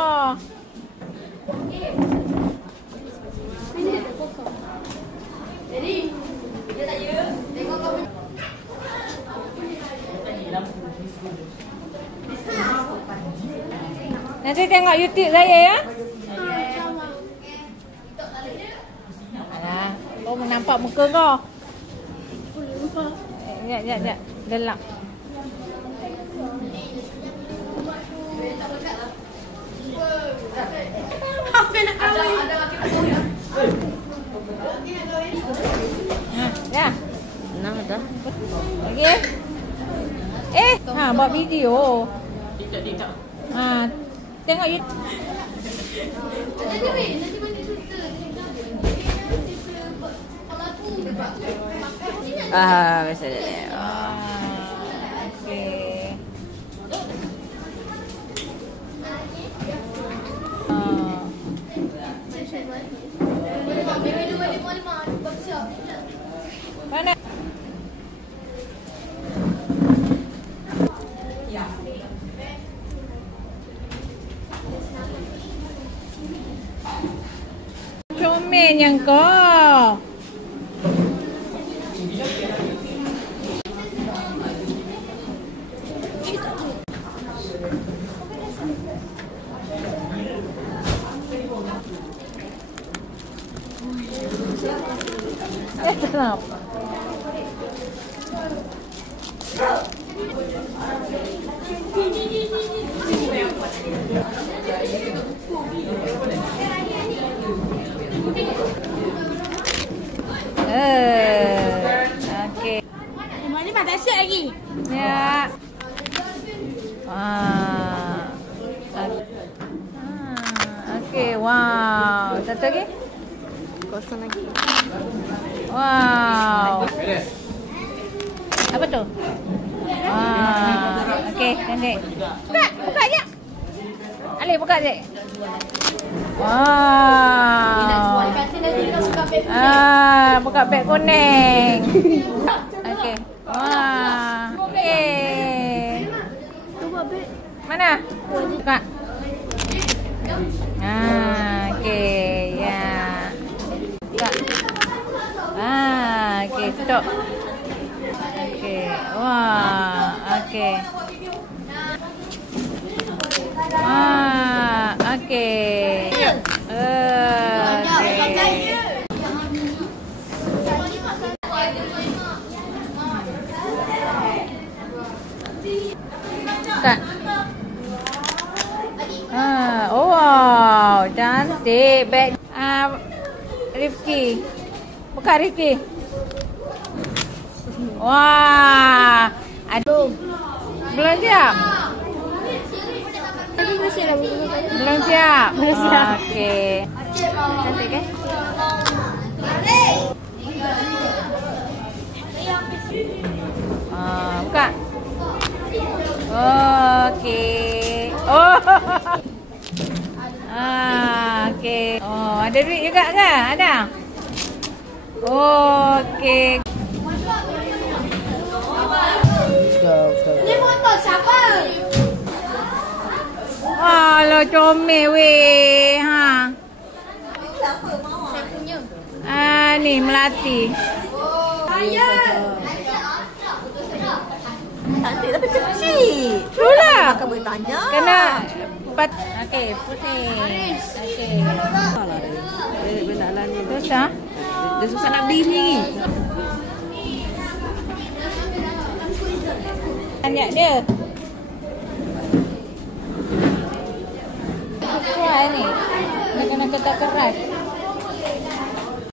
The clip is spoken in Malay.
Oh. Jadi, dia tak ya. Tengok kau. Nanti tengok YouTube saya ya. Alah, kau nampak muka kau. Sekejap. Gelap. Apa nak kahwin? Ada laki kahwin. Ya. Senang dah. Okey. Buat video. TikTok. Tengok YouTube. Nanti mana cerita? Biasa dia. Okey. Mana? Comelnya kau. Kenapa? Okey. Mak ni tak siap lagi. Ya. Okey, wow. Satu lagi? Kosong lagi. Wow. Apa tu? Okey, cantik. Buka je. Ali, buka je. Wow. Buka beg kuning. Okey. Wah. Okey. Mana? Buka. Okey, ya. Buka. Okey, tutup. Okey. Wah, okey. Okey. Tak. Wow, cantik beg. Rifki. Buka Rifki. Wah. Aduh. Belum siap. Belum siap. Okey. Cantik kan? Buka. Okey. Okey. Ada duit juga ke? Ada? Okey. Ni motor siapa? Alah, comel weh. Saya punya. Ni Melati. Cantik tapi kecil. Itulah. Kau boleh tanya. Kena okey, putih. Okey. Salah dia. Dia benar ni. Susah. Dia susah nak beli ni. Banyak dia. Kuat ni. Dia kena ketat keras.